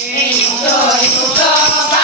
Em dois, um, dois,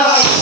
Bye.